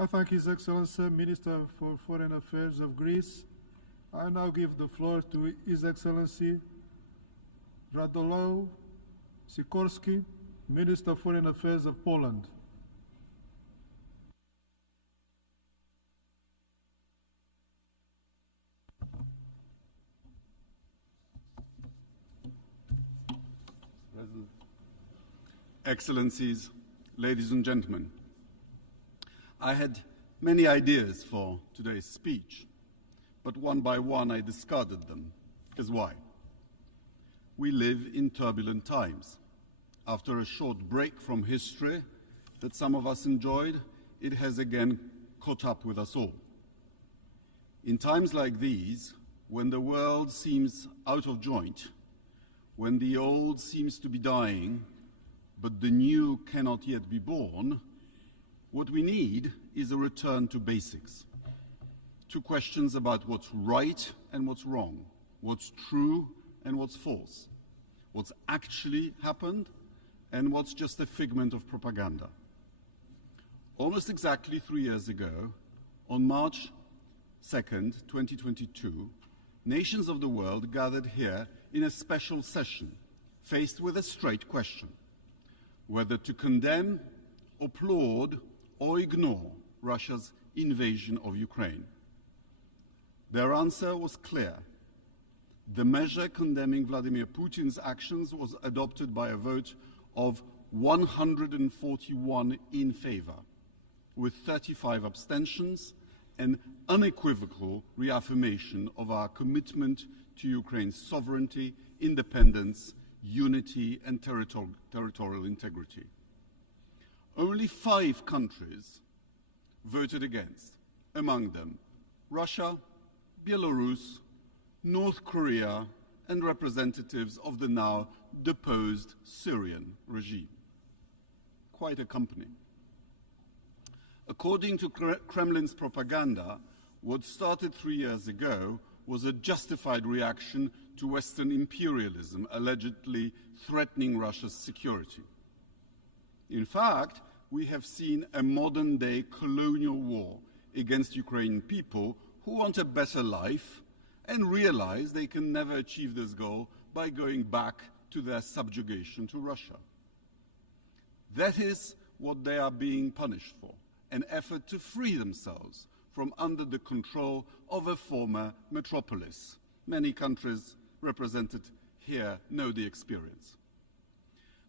I thank His Excellency, Minister for Foreign Affairs of Greece. I now give the floor to His Excellency Radosław Sikorski, Minister of Foreign Affairs of Poland. Excellencies, ladies and gentlemen, I had many ideas for today's speech, but one by one I discarded them. Because why? We live in turbulent times. After a short break from history that some of us enjoyed, it has again caught up with us all. In times like these, when the world seems out of joint, when the old seems to be dying, but the new cannot yet be born, what we need is a return to basics, to questions about what's right and what's wrong, what's true and what's false, what's actually happened and what's just a figment of propaganda. Almost exactly 3 years ago, on March 2nd, 2022, nations of the world gathered here in a special session, faced with a straight question: whether to condemn, applaud, or ignore Russia's invasion of Ukraine. Their answer was clear. The measure condemning Vladimir Putin's actions was adopted by a vote of 141 in favor, with 35 abstentions, an unequivocal reaffirmation of our commitment to Ukraine's sovereignty, independence, unity and territorial integrity. Only 5 countries voted against, among them Russia, Belarus, North Korea, and representatives of the now deposed Syrian regime. Quite a company. According to Kremlin's propaganda, what started 3 years ago was a justified reaction to Western imperialism allegedly threatening Russia's security. In fact, we have seen a modern-day colonial war against Ukrainian people who want a better life and realize they can never achieve this goal by going back to their subjugation to Russia. That is what they are being punished for, an effort to free themselves from under the control of a former metropolis. Many countries represented here know the experience.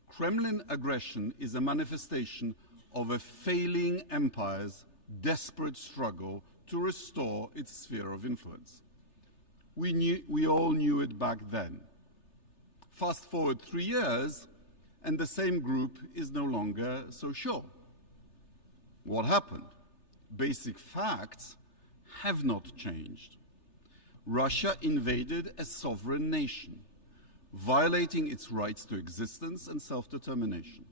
Kremlin aggression is a manifestation of a failing empire's desperate struggle to restore its sphere of influence. We all knew it back then. Fast forward 3 years, and the same group is no longer so sure. What happened? Basic facts have not changed. Russia invaded a sovereign nation, violating its rights to existence and self-determination.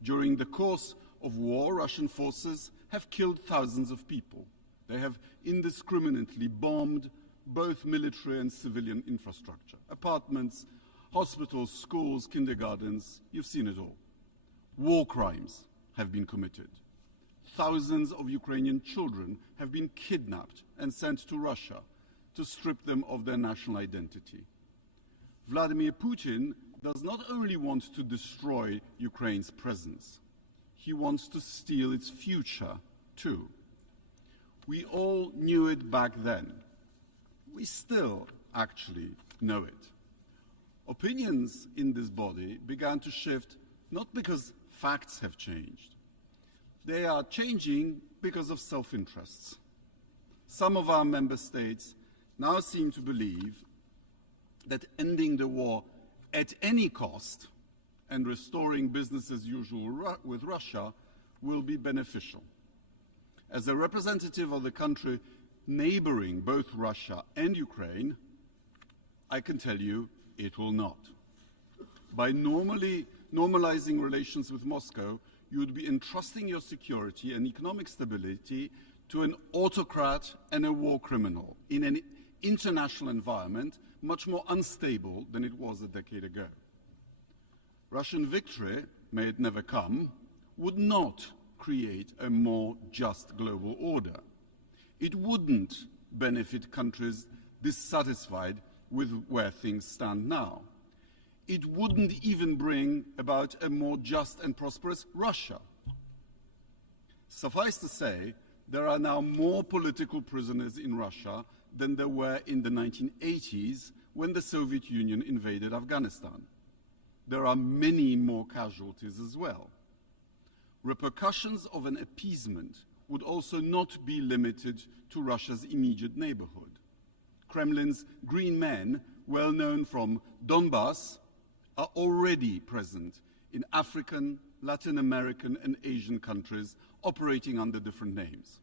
During the course of war, Russian forces have killed thousands of people. They have indiscriminately bombed both military and civilian infrastructure, apartments, hospitals, schools, kindergartens, you've seen it all. War crimes have been committed. Thousands of Ukrainian children have been kidnapped and sent to Russia to strip them of their national identity. Vladimir Putin does not only want to destroy Ukraine's presence, he wants to steal its future too. We all knew it back then. We still actually know it. Opinions in this body began to shift not because facts have changed. They are changing because of self-interests. Some of our member states now seem to believe that ending the war at any cost and restoring business as usual with Russia will be beneficial. As a representative of the country neighboring both Russia and Ukraine, I can tell you it will not. By normalizing relations with Moscow, you would be entrusting your security and economic stability to an autocrat and a war criminal in an international environment much more unstable than it was a decade ago. Russian victory, may it never come, would not create a more just global order. It wouldn't benefit countries dissatisfied with where things stand now. It wouldn't even bring about a more just and prosperous Russia. Suffice to say, there are now more political prisoners in Russia than there were in the 1980s when the Soviet Union invaded Afghanistan. There are many more casualties as well. Repercussions of an appeasement would also not be limited to Russia's immediate neighborhood. Kremlin's green men, well known from Donbass, are already present in African, Latin American, and Asian countries operating under different names.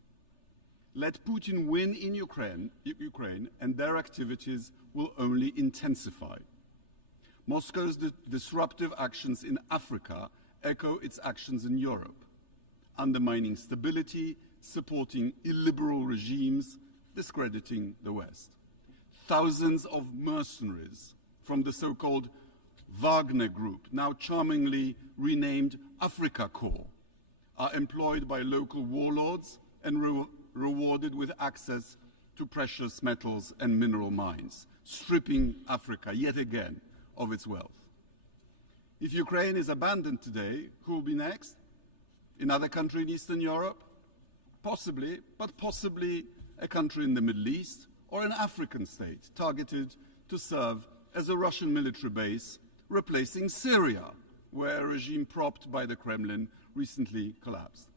Let Putin win in Ukraine, and their activities will only intensify. Moscow's disruptive actions in Africa echo its actions in Europe, undermining stability, supporting illiberal regimes, discrediting the West. Thousands of mercenaries from the so-called Wagner Group, now charmingly renamed Afrika Korps, are employed by local warlords and rewarded with access to precious metals and mineral mines, stripping Africa yet again of its wealth. If Ukraine is abandoned today, who will be next? Another country in Eastern Europe? Possibly, but possibly a country in the Middle East or an African state targeted to serve as a Russian military base, replacing Syria, where a regime propped by the Kremlin recently collapsed.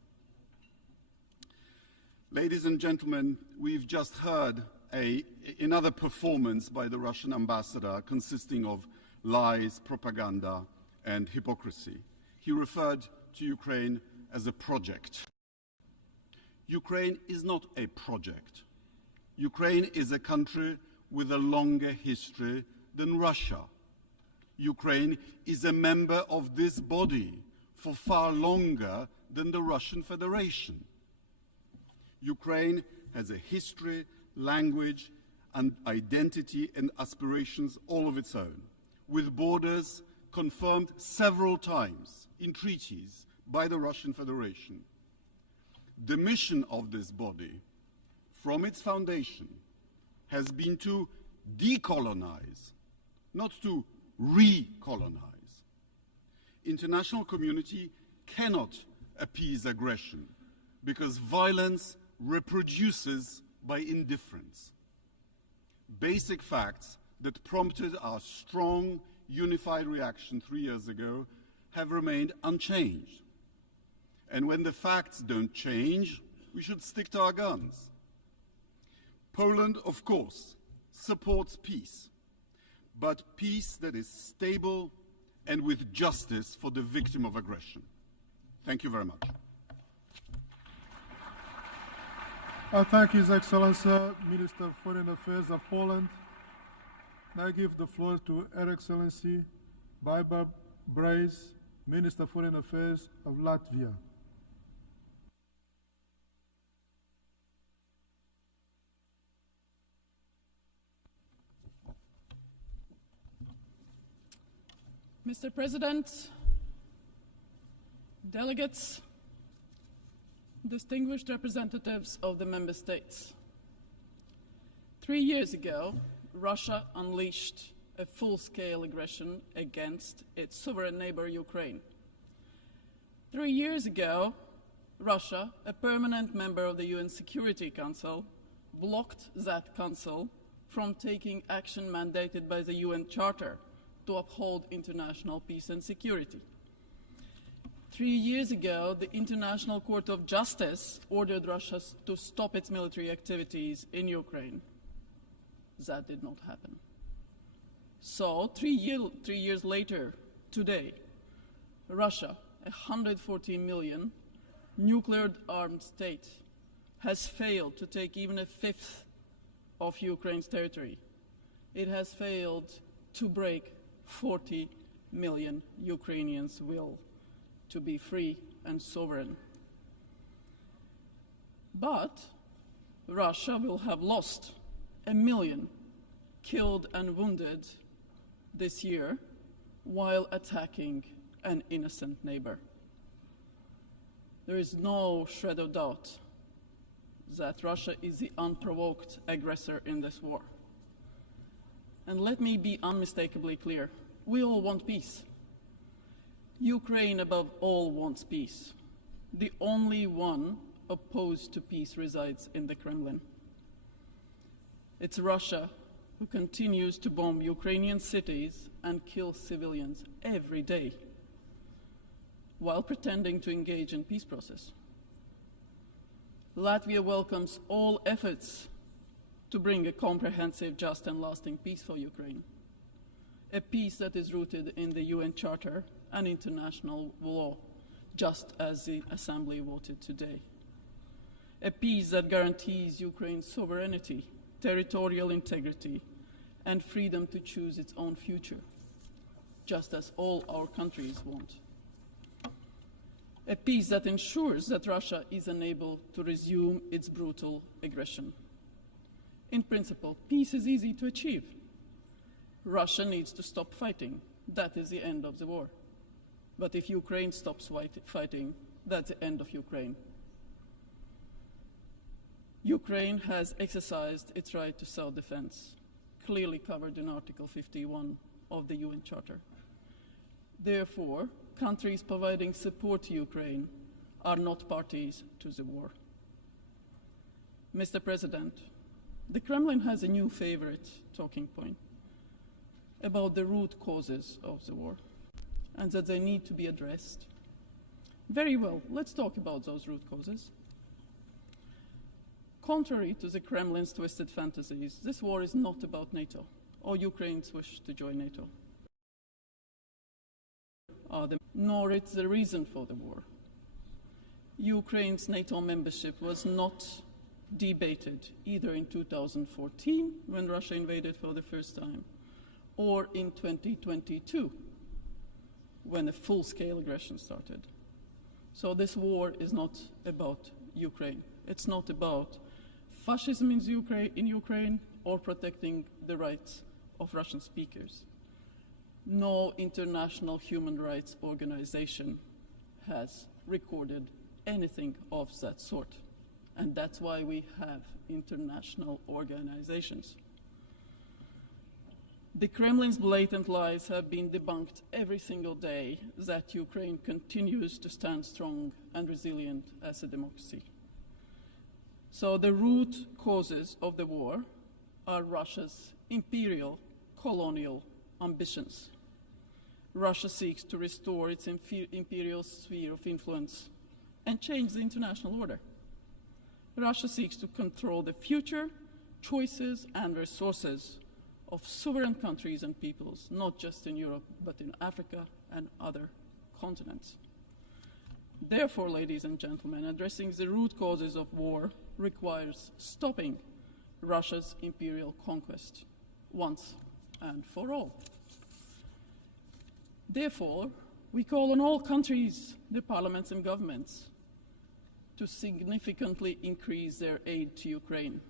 Ladies and gentlemen, we've just heard another performance by the Russian ambassador consisting of lies, propaganda, and hypocrisy. He referred to Ukraine as a project. Ukraine is not a project. Ukraine is a country with a longer history than Russia. Ukraine is a member of this body for far longer than the Russian Federation. Ukraine has a history, language, and identity and aspirations all of its own, with borders confirmed several times in treaties by the Russian Federation. The mission of this body, from its foundation, has been to decolonize, not to recolonize. International community cannot appease aggression because violence reproduces by indifference. Basic facts that prompted our strong, unified reaction 3 years ago have remained unchanged. And when the facts don't change, we should stick to our guns. Poland, of course, supports peace, but peace that is stable and with justice for the victim of aggression. Thank you very much. I thank His Excellency, Minister of Foreign Affairs of Poland. I give the floor to Her Excellency Baiba Braze, Minister of Foreign Affairs of Latvia. Mr. President, delegates, distinguished representatives of the member states. 3 years ago, Russia unleashed a full-scale aggression against its sovereign neighbor, Ukraine. 3 years ago, Russia, a permanent member of the UN Security Council, blocked that council from taking action mandated by the UN Charter to uphold international peace and security. 3 years ago, the International Court of Justice ordered Russia to stop its military activities in Ukraine. That did not happen. So, 3 years later, today, Russia, a 114 million nuclear-armed state, has failed to take even a fifth of Ukraine's territory. It has failed to break 40 million Ukrainians' will to be free and sovereign. But Russia will have lost 1 million killed and wounded this year while attacking an innocent neighbor. there is no shred of doubt that Russia is the unprovoked aggressor in this war. And let me be unmistakably clear, we all want peace. Ukraine above all wants peace. The only one opposed to peace resides in the Kremlin. It's Russia who continues to bomb Ukrainian cities and kill civilians every day, while pretending to engage in peace process. Latvia welcomes all efforts to bring a comprehensive, just and lasting peace for Ukraine, a peace that is rooted in the UN Charter and international law, just as the Assembly voted today. A peace that guarantees Ukraine's sovereignty, territorial integrity, and freedom to choose its own future, just as all our countries want. A peace that ensures that Russia is unable to resume its brutal aggression. In principle, peace is easy to achieve. Russia needs to stop fighting. That is the end of the war. But if Ukraine stops fighting, that's the end of Ukraine. Ukraine has exercised its right to self-defense, clearly covered in Article 51 of the UN Charter. Therefore, countries providing support to Ukraine are not parties to the war. Mr. President, the Kremlin has a new favorite talking point about the root causes of the war and that they need to be addressed. Very well, let's talk about those root causes. Contrary to the Kremlin's twisted fantasies, this war is not about NATO or Ukraine's wish to join NATO, nor it's the reason for the war. Ukraine's NATO membership was not debated either in 2014, when Russia invaded for the first time, or in 2022, when a full-scale aggression started. So this war is not about Ukraine. It's not about fascism in Ukraine or protecting the rights of Russian speakers. No international human rights organization has recorded anything of that sort. And that's why we have international organizations. The Kremlin's blatant lies have been debunked every single day that Ukraine continues to stand strong and resilient as a democracy. So the root causes of the war are Russia's imperial, colonial ambitions. Russia seeks to restore its imperial sphere of influence and change the international order. Russia seeks to control the future, choices, and resources of sovereign countries and peoples, not just in Europe, but in Africa and other continents. Therefore, ladies and gentlemen, addressing the root causes of war requires stopping Russia's imperial conquest once and for all. Therefore, we call on all countries, their parliaments and governments, to significantly increase their aid to Ukraine.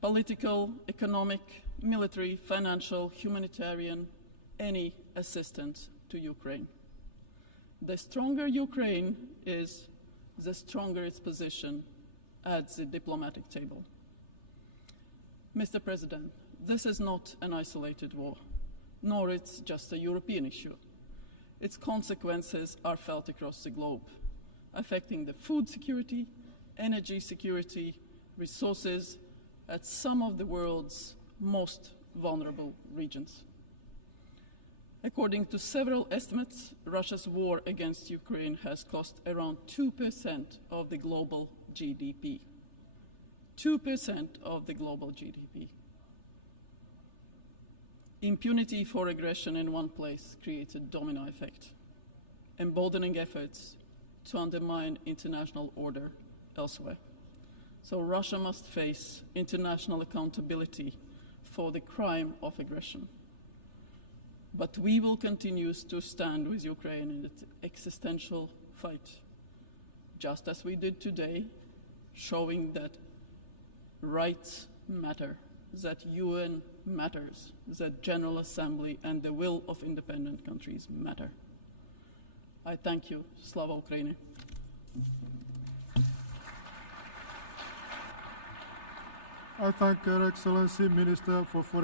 Political, economic, military, financial, humanitarian, any assistance to Ukraine. The stronger Ukraine is, the stronger its position at the diplomatic table. Mr. President, this is not an isolated war, nor it's just a European issue. Its consequences are felt across the globe, affecting the food security, energy security, resources at some of the world's most vulnerable regions. According to several estimates, Russia's war against Ukraine has cost around 2% of the global GDP. 2% of the global GDP. Impunity for aggression in one place creates a domino effect, emboldening efforts to undermine international order elsewhere. So Russia must face international accountability for the crime of aggression. But we will continue to stand with Ukraine in its existential fight, just as we did today, showing that rights matter, that UN matters, that General Assembly and the will of independent countries matter. I thank you. Slava Ukraini. I thank Her Excellency Minister for Foreign